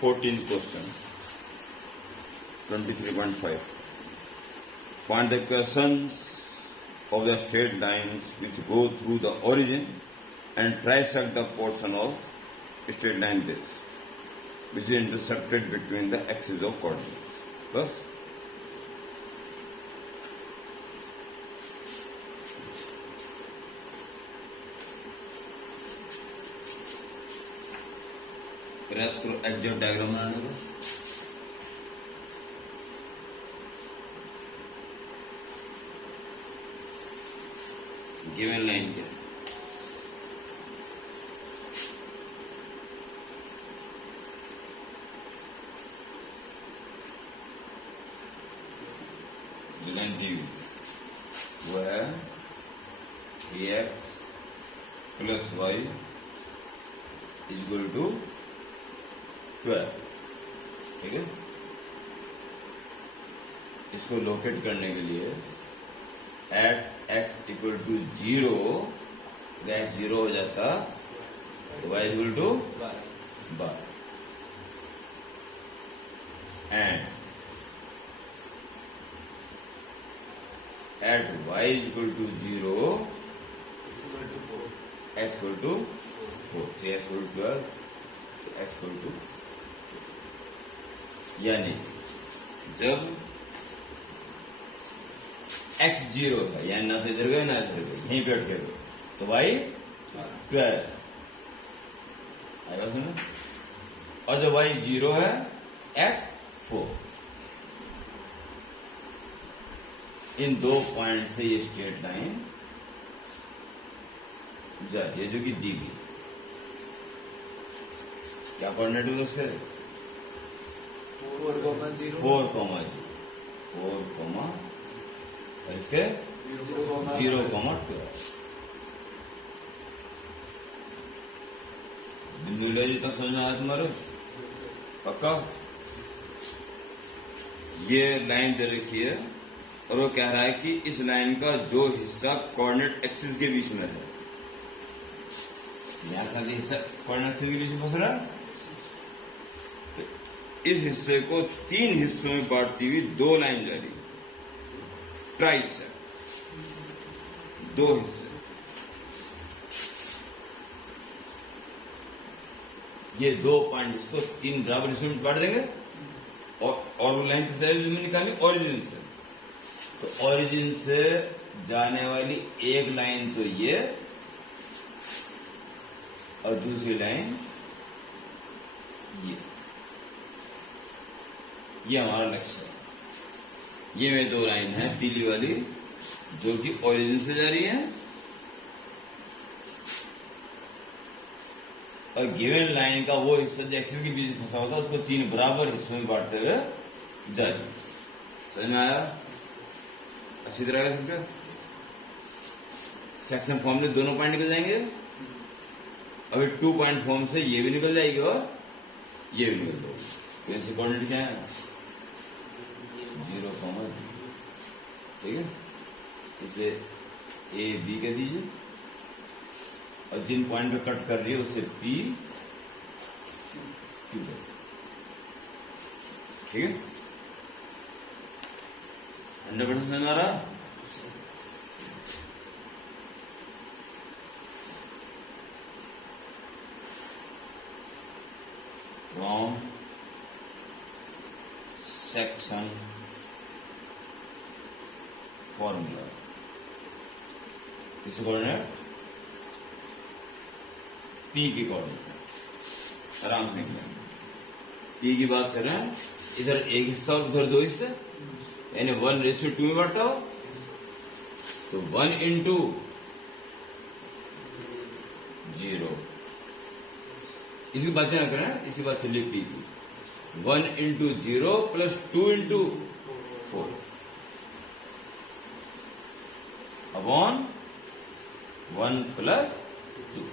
14th question, 23.5. Find the equations of the straight lines which go through the origin and trisect the portion of straight line this, which is intersected between the axes of coordinates. Thus, प्रयास करो exact diagram बनाने का। Given line क्या line दी हुई वो है X plus Y equal to 12। ठीक है, इसको लोकेट करने के लिए at X equal to 0, X 0 हो जाता तो Y equal to 12 and at Y equal to 0 X equal to 4, X equal to 12, X equal to, यानी जब x 0 है, यानी ना तो इधर गए ना इधर गए, यहीं पे अटके गए, तो y 12 आएगा सुनो। और जब y 0 है, x 4। इन दो पॉइंट से ये स्ट्रेट लाइन जाती है, जो कि दी गई। क्या कोऑर्डिनेट है उसके? 4, 4, और इसके 0, 12। बिंदु जी तो समझ में आया तुम्हारे? पक्का? ये लाइन दे रखी है और वो कह रहा है कि इस लाइन का जो हिस्सा कोऑर्डिनेट एक्सिस के बीच में है, यहां का हिस्सा कोऑर्डिनेट एक्सिस के बीच में फंस रहा है, इस हिस्से को 3 हिस्सों में बांटती हुई 2 लाइन जा रही है, ट्राइसेक्ट, 2 हिस्से। ये 2 पॉइंट इसको 3 बराबर हिस्सों में बांट देंगे और वो लाइन किस में निकाली? ओरिजिन से। तो ओरिजिन से जाने वाली एक लाइन तो ये और दूसरी लाइन ये हमारा लक्ष्य है। ये वे 2 लाइन है पीली वाली जो कि ओरिजिन से जा रही है और गिवन लाइन का वो हिस्सा जो एक्सिस के बीच फंसा होता है उसको 3 बराबर हिस्सों में बांटते हुए जा रही है। समझ में आया? अच्छी तरह कर सकते हो। सेक्शन फॉर्म में दोनों पॉइंट निकल जाएंगे। अभी 2 पॉइंट फॉर्म से ये भी निकल जाएगी और ये भी निकल जाएगी। तो इनसे कोऑर्डिनेट क्या है? 0, ठीक है। इसे ए बी कह दीजिए और जिन पॉइंट पे कट कर रही है उसे पी क्यू कर, ठीक है। 100% समझ आ रहा? फ्रॉम सेक्शन फॉर्मूला किस कोऑर्डिनेट? पी की कोऑर्डिनेट आराम से निकलेंगे। पी की बात कर रहे हैं, इधर एक हिस्सा और उधर 2 हिस्से, यानी 1:2 में बढ़ता हो तो 1 into 0। इसकी बातें ना करें, इसी बात चलिए पी की 1 into 0 plus 2 into 4 upon 1 plus 2।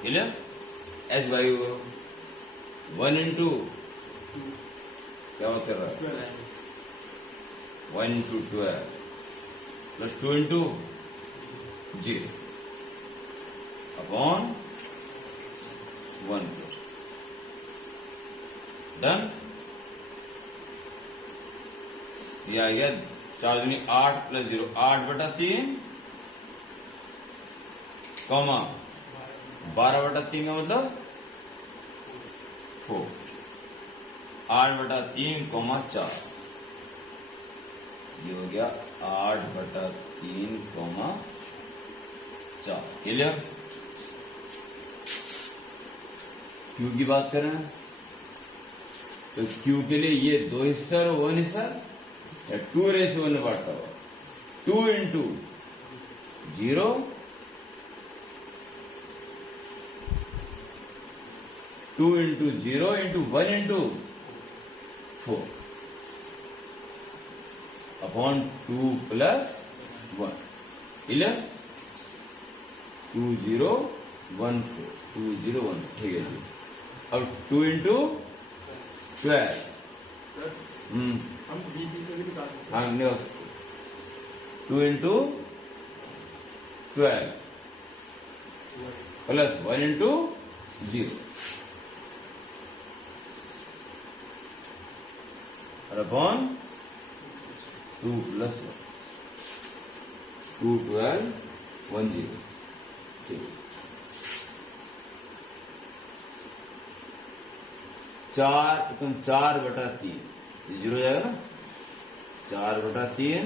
Clear? S by 1 into क्या बात कर रहा है? 1 into 12 plus 2 into 0 upon 1+। Done. ये आ गया 4 दूनी 8 प्लस 0, 8/3 कॉमा 12/3 का मतलब 4, 8/3 कॉमा 4, ये हो गया 8/3 कॉमा 4। क्लियर? क्यू की बात कर रहे हैं तो क्यू के लिए ये 2 हिस्सा और 1 हिस्सा या 2:1 में बांटता हुआ 2 into 0 2 into 0 into 1 into 4 upon 2 plus 1। Clear? 2 0 1 4 2 0 1। ठीक है जी। अब 2 into 12। हम बीच से भी निकाल सकते हाँ नहीं हो सकते। 2 into 12 प्लस 1 into 0 और अपॉन 2 plus 1 2 12 1 0। ठीक, 4/3 0 जाएगा ना, 4/3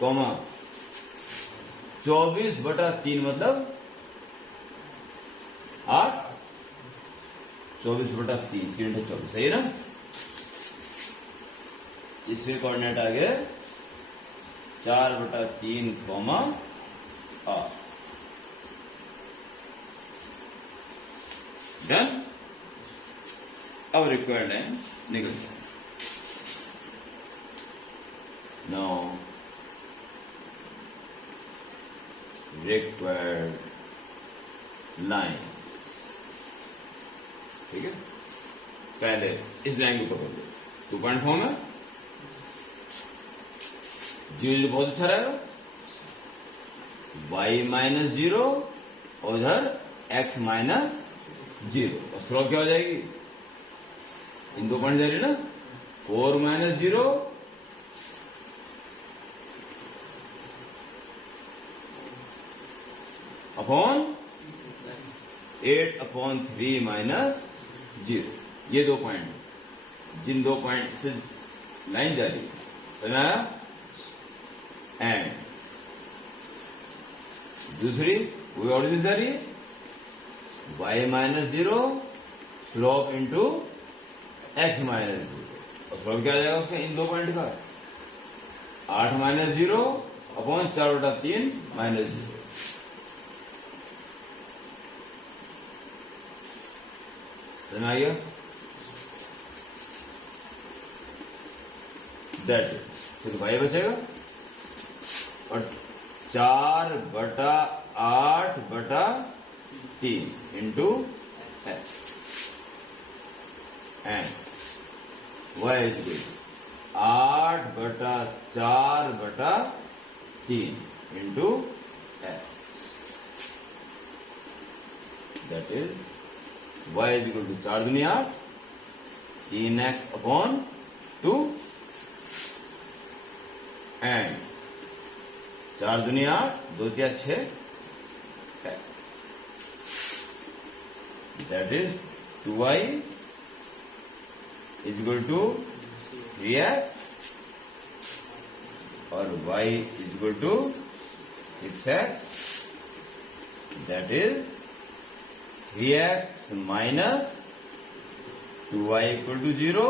कॉमा 24/3 मतलब 8, 24/3 3 × 24 सही है ना। इसके कोऑर्डिनेट आ गए 4/3 कॉमा 8। डन। अब रिक्वायर्ड लाइन निकल जाए। नाउ रिक्वायर्ड लाइन, ठीक है। पहले इस लाइन को पकड़ लो, 2.4 में 0 बहुत अच्छा रहेगा, y-0 और उधर x-0 और स्लोप क्या हो जाएगी, इन 2 पॉइंट जा रही है ना, 4 - 0 अपॉन 8/3 - 0। ये 2 पॉइंट, जिन 2 पॉइंट से लाइन जा रही है, समझ आया। एंड दूसरी वो और जा रही है y-0 स्लोप इंटू x-0 और स्लोप क्या आ जाएगा उसका, इन 2 पॉइंट का 8 - 0 अपॉन 4/3 - 0। समझ आ गया। दैट फिर y बचेगा और 4/8/3 into x and y is 8/4/3 into x। That is y is equal to 4 दूनी 8 3x अपॉन 2 एंड 4 दूनी 8 2 3 6 that is 2y is equal to 3x और y is equal to 6x। That is 3x minus 2y equal to 0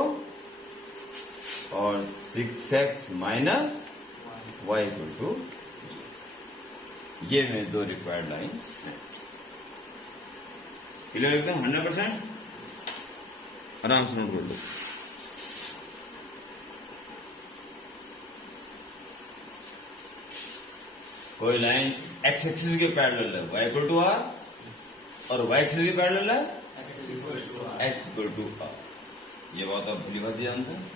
और 6x minus y equal to 0। ये में 2 required lines हैं। Clear एकदम 100%। आराम से नोट कर लो। कोई लाइन x एक्सिस के पैरेलल है, y इक्वल टू r, और y एक्सिस के पैरेलल है x इक्वल टू r। ये बात आप भली बात जानते हैं।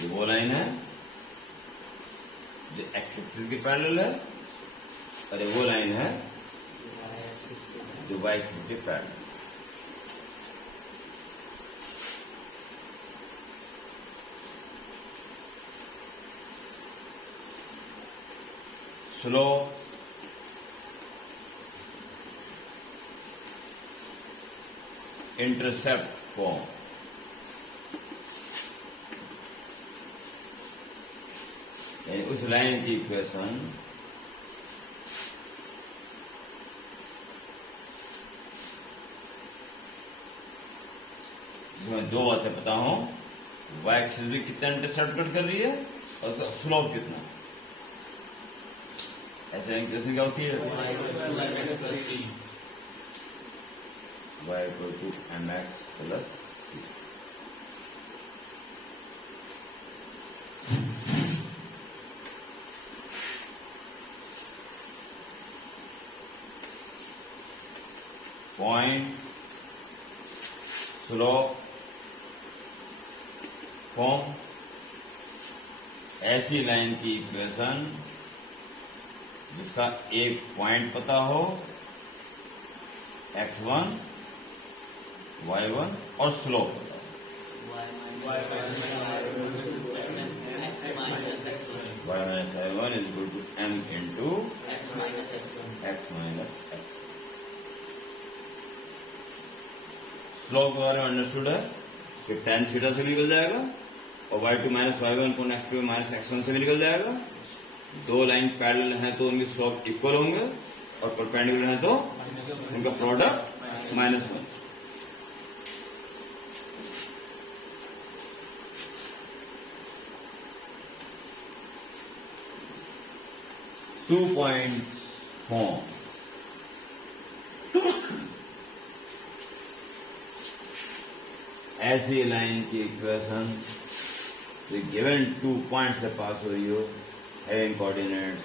ये वो लाइन है जो x एक्सिस के पैरेलल है अरे वो लाइन है जो y एक्सिस के पैरेलल। स्लोप इंटरसेप्ट फॉर्म यानी उस लाइन की इक्वेशन जिसमें दो बातें पता हो, y एक्सिस भी कितना इंटरसेप्ट कट कर रही है और उसका स्लोप कितना। ऐसे इक्वेशन क्या होती है, y equal to mx plus c। Point, slope, form, ऐसी लाइन की इक्वेशन जिसका एक पॉइंट पता हो x1, y1 और स्लोप पता हो। y minus y1 is equal to m into x minus x। Slope के बारे में अंडरस्टूड है कि tan थीटा से भी निकल जाएगा और y2 माइनस y1 को x2 माइनस x1 से भी निकल जाएगा। दो लाइन पैरेलल हैं तो उनके स्लोप इक्वल होंगे और परपेंडिकुलर हैं तो उनका प्रोडक्ट -1। टू पॉइंट फॉर्म ऐसी लाइन की इक्वेशन गिवन 2 पॉइंट से पास हुई हो, having coordinates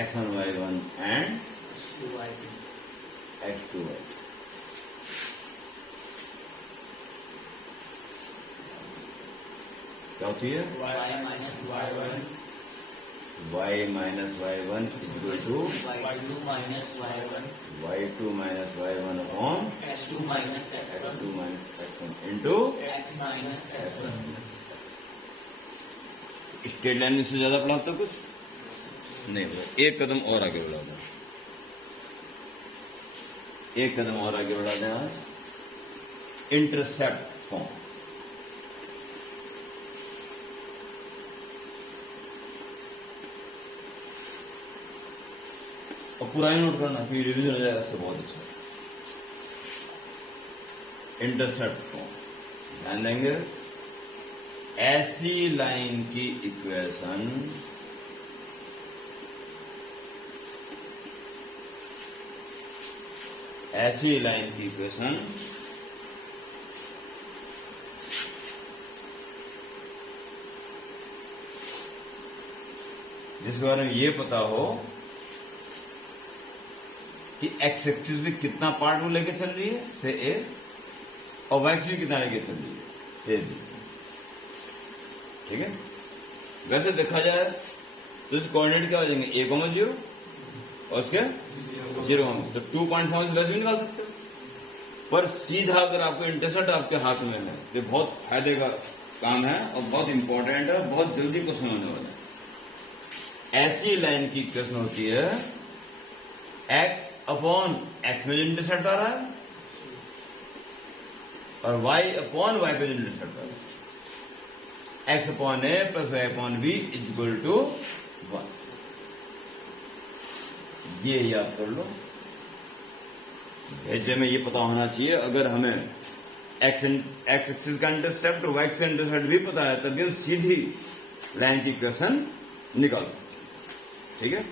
x1 y1 and x2 y2। क्या होती है, y minus y1 equal to y2 minus y1 upon x2 minus x1 into x minus x1। Straight line से ज्यादा पढ़ाता कुछ नहीं हुआ। एक कदम और आगे बढ़ा दें, एक कदम और आगे बढ़ा दें। आज इंटरसेप्ट फॉर्म, और पूरा ही नोट करना फिर रिविजन हो जाएगा, इससे बहुत अच्छा। इंटरसेप्ट फॉर्म ध्यान देंगे, ऐसी लाइन की इक्वेशन जिसके बारे में ये पता हो कि एक्स एक्सिस भी कितना पार्ट में लेके चल रही है से ए, और वाई एक्सिस भी कितना लेके चल रही है से बी। ठीक है, वैसे देखा जाए तो इस कोऑर्डिनेट क्या हो जाएंगे, a, 0 और उसके 0, तो 2.5 वैसे भी निकाल सकते हो। पर सीधा अगर आपको इंटरसेप्ट आपके हाथ में है तो बहुत फायदे का काम है और बहुत इंपॉर्टेंट है और बहुत जल्दी क्वेश्चन होने वाला है। ऐसी लाइन की इक्वेशन होती है x अपॉन x में इंटरसेप्ट आ रहा है और y अपॉन y पे इंटरसेप्ट आ रहा है। x upon A plus y upon B is equal to 1। ये याद कर लो, ऐसे में ये पता होना चाहिए। अगर हमें x एक्सिस का इंटरसेप्ट और y एक्सिस का इंटरसेप्ट भी पता है तभी हम सीधी लाइन की इक्वेशन निकाल सकते हैं। ठीक है,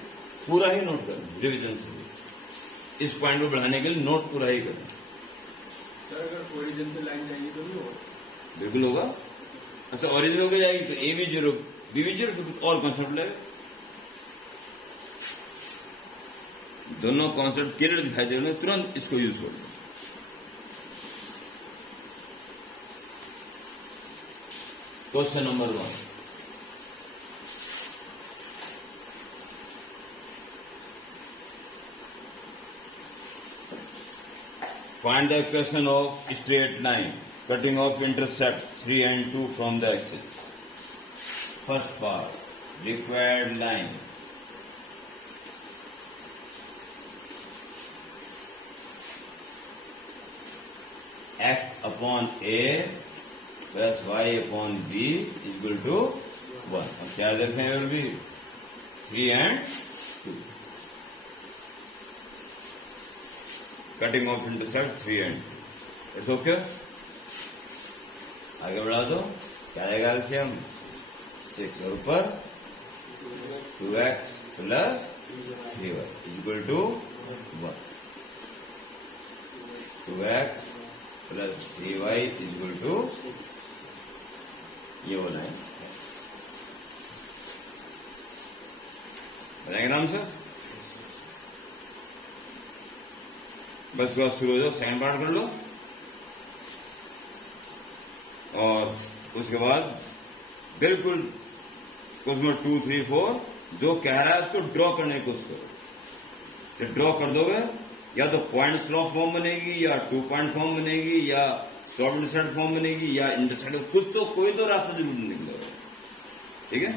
पूरा ही नोट करें रिवीजन से भी। इस पॉइंट को बढ़ाने के लिए नोट पूरा ही करें। सर अगर ओरिजिन से लाइन जाएगी तो भी होगा? बिल्कुल होगा। अच्छा, ओरिजिन होकर जाएगी तो ए भी 0 बी भी 0, फिर कुछ और कॉन्सेप्ट लगेगा। दोनों कॉन्सेप्ट क्लियर दिखाई दे रहे हैं, तुरंत इसको यूज करो। Question number 1, Find the equation of straight line cutting off intercepts 3 and 2 from the axis. First part, required line. X upon A plus Y upon B is equal to 1. अब क्या देखें और भी 3 and 2. Cutting off intercept 3 and 2. It's okay? आगे बढ़ा दो. क्या आएगा एलसीएम? 6 और ऊपर 2x plus 3y is equal to 1. 2x plus 3y is equal to 6. ये बोला है. बनाएंगे नाम से. बस बात शुरू हो जाओ. सेकंड पार्ट कर लो और उसके बाद बिल्कुल क्वेश्चन 2, 3, 4 जो कह रहा है उसको ड्रॉ करने की कोशिश करो. तो ड्रॉ कर दोगे या तो पॉइंट स्लॉप फॉर्म बनेगी या 2 पॉइंट फॉर्म बनेगी या स्लॉप इंटरसेप्ट फॉर्म बनेगी या इंटरसेप्ट. कुछ तो कोई तो रास्ता जरूर निकलेगा. ठीक है.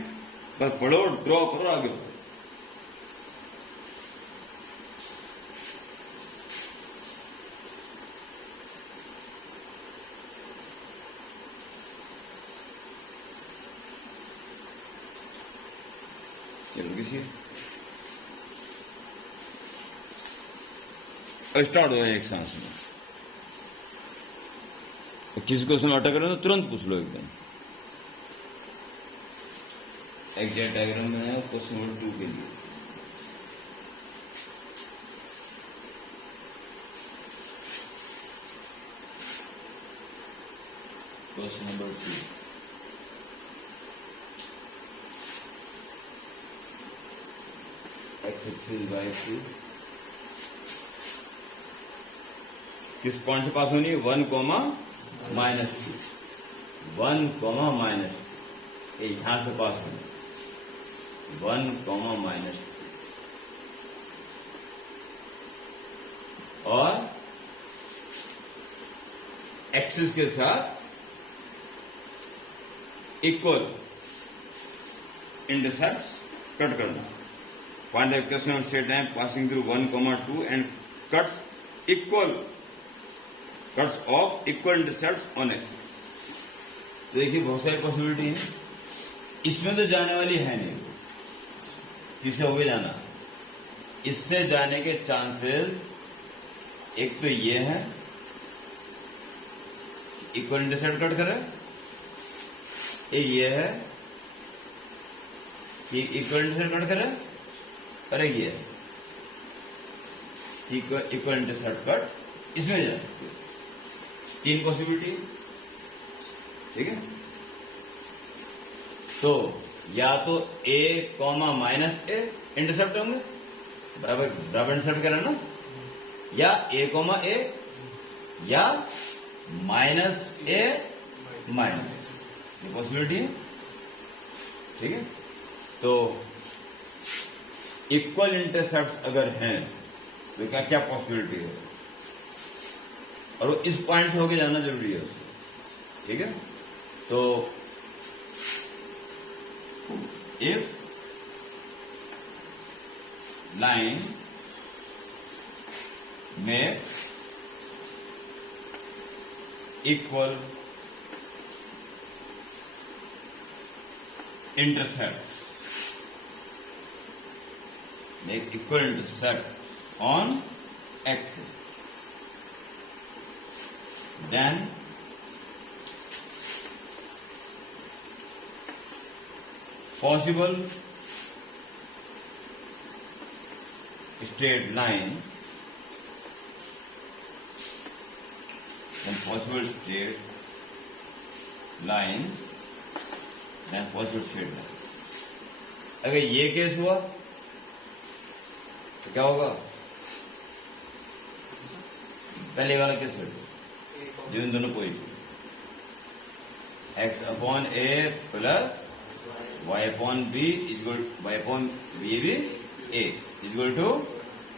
बस पढ़ो, ड्रॉ करो, आगे बढ़ो. स्टार्ट हो जाए एक सांस में. तो किसी को उसमें अटक रहे तो तुरंत पूछ लो एकदम. एग्जैक्ट डायग्राम में है क्वेश्चन नंबर 2 के लिए. Question number 2. x axis y axis किस पॉइंट से पास होनी है? 1, -2. 1, -2 यहां से पास होनी. 1, -2 और एक्सिस के साथ इक्वल इंटरसेप्ट्स कट करना. Find the equation of straight line passing through 1, 2 and cuts off equal intercepts on axis. तो देखिए बहुत सारी पॉसिबिलिटी है. इसमें तो जाने वाली है नहीं. किसे हो गया जाना? इससे जाने के चांसेस एक तो ये है इक्वल इंटरसेप्ट कट करे. एक ये है कि इक्वल इंटरसेप्ट कट करे. अरे ये इक्वल इंटरसेप्ट कट इसमें जा सकती है. 3 पॉसिबिलिटी. ठीक है. तो या तो a, -a इंटरसेप्ट होंगे बराबर इंटरसेप्ट करें ना, या a, a या -a ये पॉसिबिलिटी है. ठीक है. तो इक्वल इंटरसेप्ट अगर हैं तो क्या क्या पॉसिबिलिटी है और वो इस पॉइंट से होके जाना जरूरी है उसको. ठीक है. तो इफ लाइन में equal intercept make equal intercept on axis, then possible straight lines then possible straight lines then possible straight lines. अगर ये केस हुआ तो क्या होगा? पहले वाला केस जिन दोनों कोई x upon a plus y upon b equal y upon b भी a इजल टू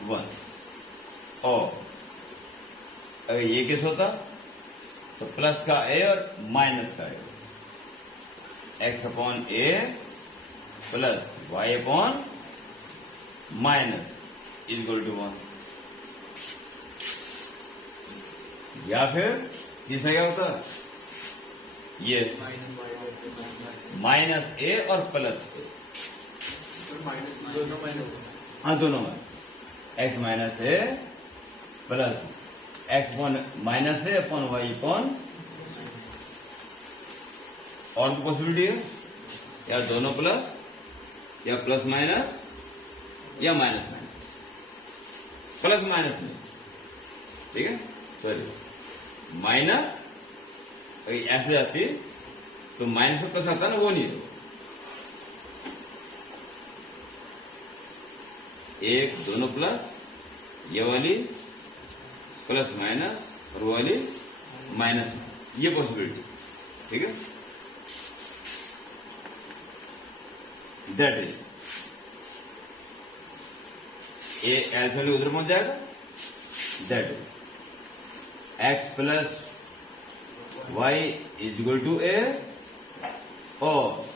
1 और अगर ये केस होता तो प्लस का ए और माइनस का a, x upon A plus y upon minus is equal to 1। या फिर तीसरा क्या होता, ये माइनस वाई माइनस ए और प्लस ए, माइनस दोनों माइनस हाँ दोनों में एक्स माइनस ए प्लस एक्स अपॉन माइनस ए अपॉन वाई अपॉन, और तो पॉसिबिलिटी है या दोनों प्लस या प्लस माइनस या माइनस माइनस, प्लस माइनस नहीं, ठीक है। चलिए माइनस ऐसे आती तो माइनस और प्लस आता ना, वो नहीं है, एक दोनों प्लस, ये वाली प्लस माइनस और वो वाली माइनस, ये पॉसिबिलिटी, ठीक है। That is a edge value उधर पहुंच जाएगा, that is x plus Y is equal to a, और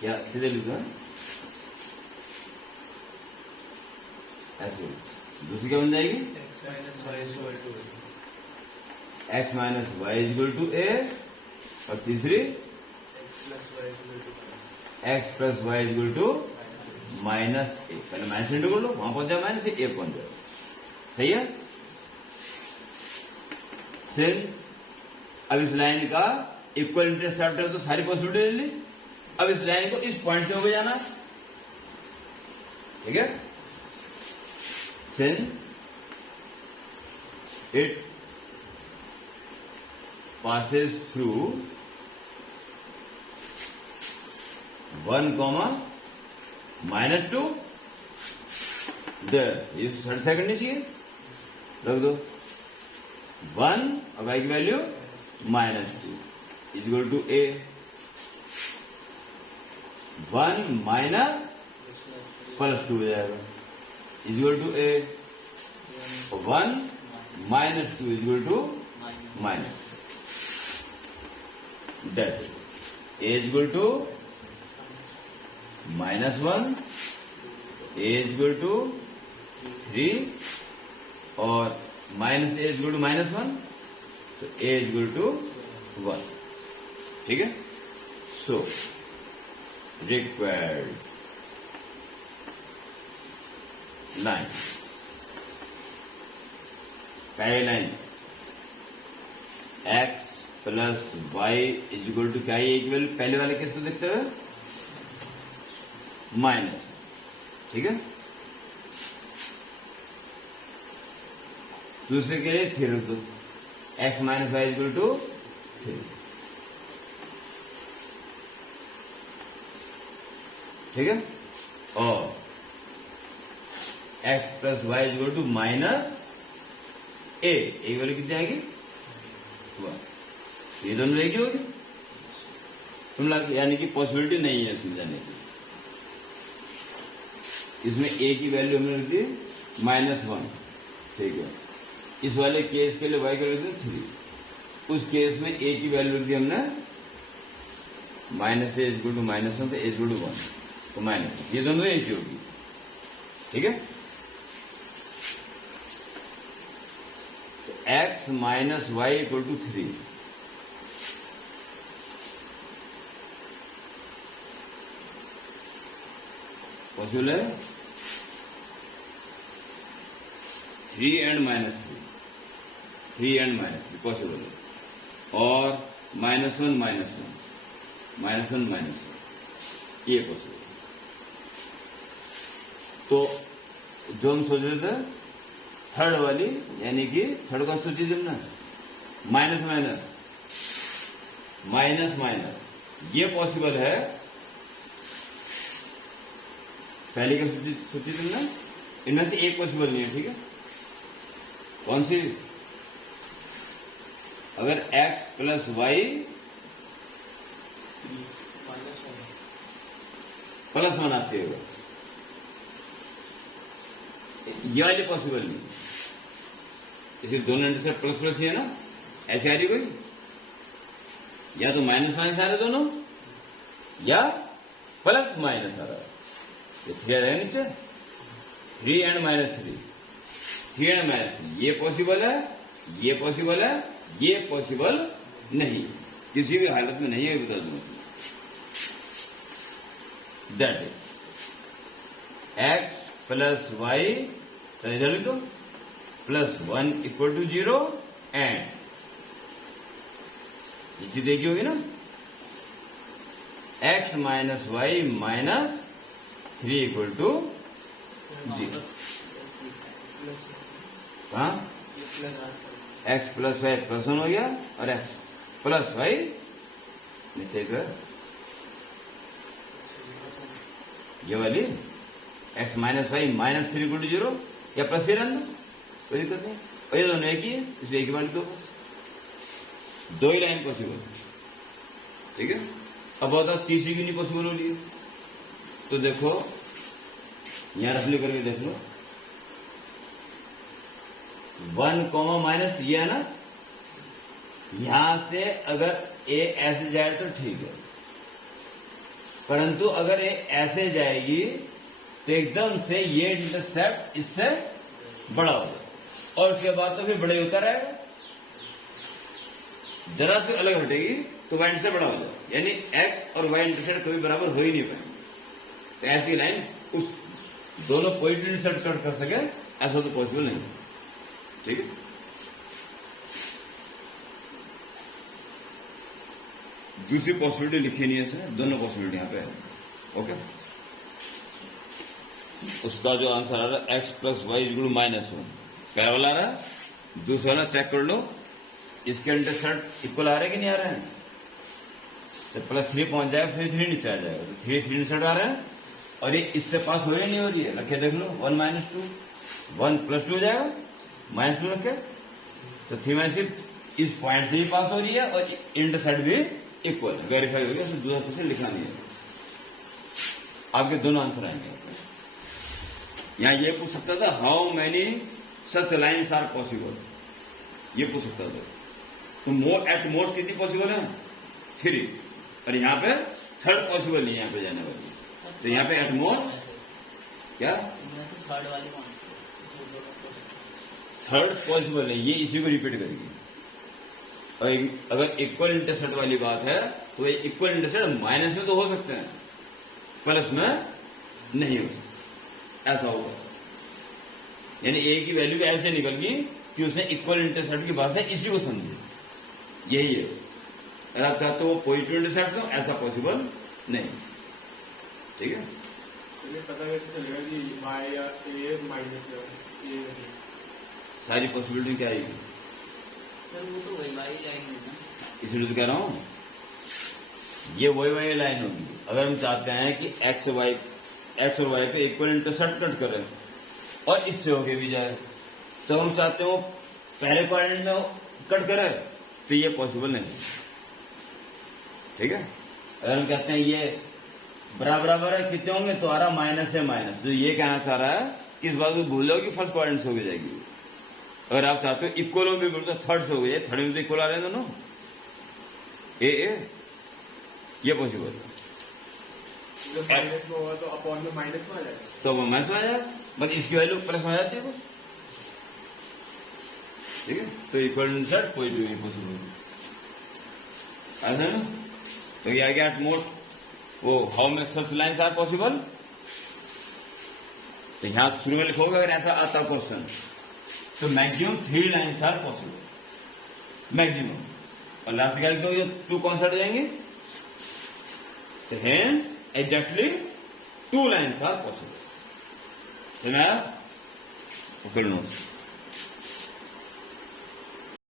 क्या सीधे लिखा ऐसे, दूसरी क्या बन जाएगी, x minus y is equal to x minus y is equal to a, और तीसरी x plus Y is equal to x plus Y is equal to minus a, पहले माइनस इंटू कर लो, वहां पहुंच जाए माइनस, फिर ए पहुंच जाए, सही है। सिंस अब इस लाइन का इक्वल इंटरसेप्ट है तो सारी पॉसिबिलिटी ले ली, अब इस लाइन को इस पॉइंट से होकर जाना, ठीक है। Since it passes through 1, -2 there, ये 30 सेकंड नहीं चाहिए, रख दो 1 और y की value -2 is equal to a, 1 minus plus 2 हो जाएगा is equal to a, 1 minus 2 is equal to minus, that is a is equal to -1, a is equal to 3 और minus a is equal to -1, तो a is equal to 1, ठीक है। So required line, पहली line x plus Y is equal to क्या है equal, पहले वाले case को देखते हुए माइनस, ठीक है। दूसरे के लिए 3 रख दो, x minus y is equal to 3, ठीक है। और x plus Y is equal to minus a वाली कितनी आएगी 1, ये दोनों एक ही होगी, तुम लोग यानी कि पॉसिबिलिटी नहीं है इसमें जाने की, इसमें ए की वैल्यू हमने रख दी -1, ठीक है। इस वाले केस के लिए वाई की वैल्यू 3, उस केस में ए की वैल्यू रख दी हमने -a इज इक्वल टू -1, तो a इज इक्वल टू 1, तो माइनस, ये दोनों एक ही होगी, ठीक है। तो x minus Y equal to 3, possible है 3 and -3, 3 and -3 पॉसिबल है, और -1 -1 ये पॉसिबल है। तो जो हम सोच रहे थे थर्ड वाली, यानी कि थर्ड कौन सोची थी हमने, माइनस, ये पॉसिबल है, पहले क्या सोची तुमने, इनमें से एक पॉसिबल नहीं है, ठीक है। कौन सी, अगर x प्लस वाई प्लस 1 आते हो, ये वाली पॉसिबल नहीं, इसे दोनों इंटरसेप्ट प्लस प्लस ही है ना, ऐसे आ रही कोई, या तो माइनस माइनस आ रहे दोनों, या प्लस माइनस आ रहा है। ये 3 आ जाएगा नीचे, 3 एंड माइनस 3, 3 एंड माइनस 3, ये पॉसिबल है, ये पॉसिबल है, ये पॉसिबल नहीं, किसी भी हालत में नहीं है, बता दूंगा। That is x plus Y result plus 1 equal to 0 and ये चीज देखी होगी ना, X minus Y minus 3 equal to 0। कहा एक्स प्लस वाई प्लस 1 हो गया और एक्स प्लस वाई नीचे कर, ये वाली X minus Y minus 3 equal to 0 या प्लस 3 रहने दो, कोई दिक्कत नहीं। और ये दोनों एक ही है, इसलिए एक ही मान दो, दो ही लाइन पॉसिबल, ठीक है। अब बताओ तीसरी क्यों नहीं पॉसिबल हो रही है, तो देखो यहां रफली करके देख लो, 1 कॉमा माइनस ये है ना, यहां से अगर ए ऐसे जाए तो ठीक है, परंतु अगर ए ऐसे जाएगी तो एकदम से ये इंटरसेप्ट इससे बड़ा होगा और उसके बाद तो फिर बड़े होता रहेगा, जरा से अलग हटेगी तो वाई से बड़ा हो जाएगा, यानी एक्स और वाई इंटरसेप्ट कभी बराबर हो ही नहीं पाएंगे। तो ऐसी लाइन उस दोनों पॉइंट इंटरसेप्ट कट कर सके ऐसा तो पॉसिबल नहीं, ठीक है। दूसरी पॉसिबिलिटी लिखी नहीं है इसमें, दोनों पॉसिबिलिटी यहां पे है, ओके। उसका जो आंसर आ रहा है X plus Y equal minus 1, पहला वाला आ रहा है, दूसरा वाला चेक कर लो इसके इंटरसेप्ट इक्वल आ रहे कि नहीं आ रहे हैं, तो प्लस 3 पहुंच जाएगा, फिर 3 नीचे आ जाएगा, तो 3 इंटरसेप्ट आ रहे हैं और ये इससे पास हो रही नहीं हो रही है, रखे देख लो 1 माइनस 2, 1 प्लस 2 हो जाएगा, माइनस 2 रखे, तो 3 माइनस 3 इस पॉइंट से ही पास हो रही है और इंटरसेप्ट भी इक्वल वेरीफाई हो गया, दूसरा क्वेश्चन लिखना नहीं है, आपके दोनों आंसर आएंगे। यहां ये पूछ सकता था how many such lines are possible, ये पूछ सकता था, तो एट मोस्ट कितनी पॉसिबल है 3, और यहां पे थर्ड पॉसिबल नहीं है यहां पे जाने वाली, तो यहां पे एट मोस्ट क्या थर्ड पॉसिबल है, ये इसी को रिपीट करेगी। और अगर इक्वल इंटरसेप्ट वाली बात है तो ये इक्वल इंटरसेप्ट माइनस में तो हो सकते हैं, प्लस में नहीं हो सकता, ऐसा होगा, यानी ए की वैल्यू ऐसे निकल गई कि उसने इक्वल इंटरसेप्ट की बात है इसी को समझी, यही है। अगर आप चाहते हो पॉजिटिव इंटरसेप्ट हो, ऐसा पॉसिबल नहीं, ठीक है। पता कैसे चलेगा कि वाई या ए माइनस ए, सारी पॉसिबिलिटी क्या आएगी सर, वो तो वही वाई लाइन है ना, इसलिए तो कह रहा हूं ये वही लाइन होगी। अगर हम चाहते हैं कि एक्स और वाई पे इक्वल इंटरसेप्ट कट करें और इससे होके भी जाए, तो हम चाहते हो पहले पॉइंट में कट करें, तो ये पॉसिबल नहीं, ठीक है। अगर हम कहते हैं ये बराबर है, कितने होंगे, तो आ रहा माइनस है माइनस, तो ये कहना चाह रहा है कि इस बात को भूल जाओ कि फर्स्ट पॉइंट से हो जाएगी। अगर आप चाहते हो इक्वल हो भी बोलते तो थर्ड से हो गई, थर्ड में तो इक्वल आ रहे हैं दोनों, ए ये पॉसिबल है, माइनस में होगा तो अपॉन में माइनस में आ जाएगा, तो वो माइनस में आ जाएगा, बस इसकी वैल्यू प्लस में आ जाती है कुछ, ठीक है। तो इक्वल इंसर्ट पॉजिटिव नहीं पॉसिबल, ऐसा ना। तो ये आ गया एट मोस्ट वो how many such lines are possible, तो यहां शुरू में लिखोगे अगर ऐसा आता क्वेश्चन तो maximum 3 lines are possible, maximum, और लास्ट क्या लिख दोगे, 2 कॉन्सेप्ट हो जाएंगे, तो hence exactly 2 lines are possible. समझ आया? पकड़ लो।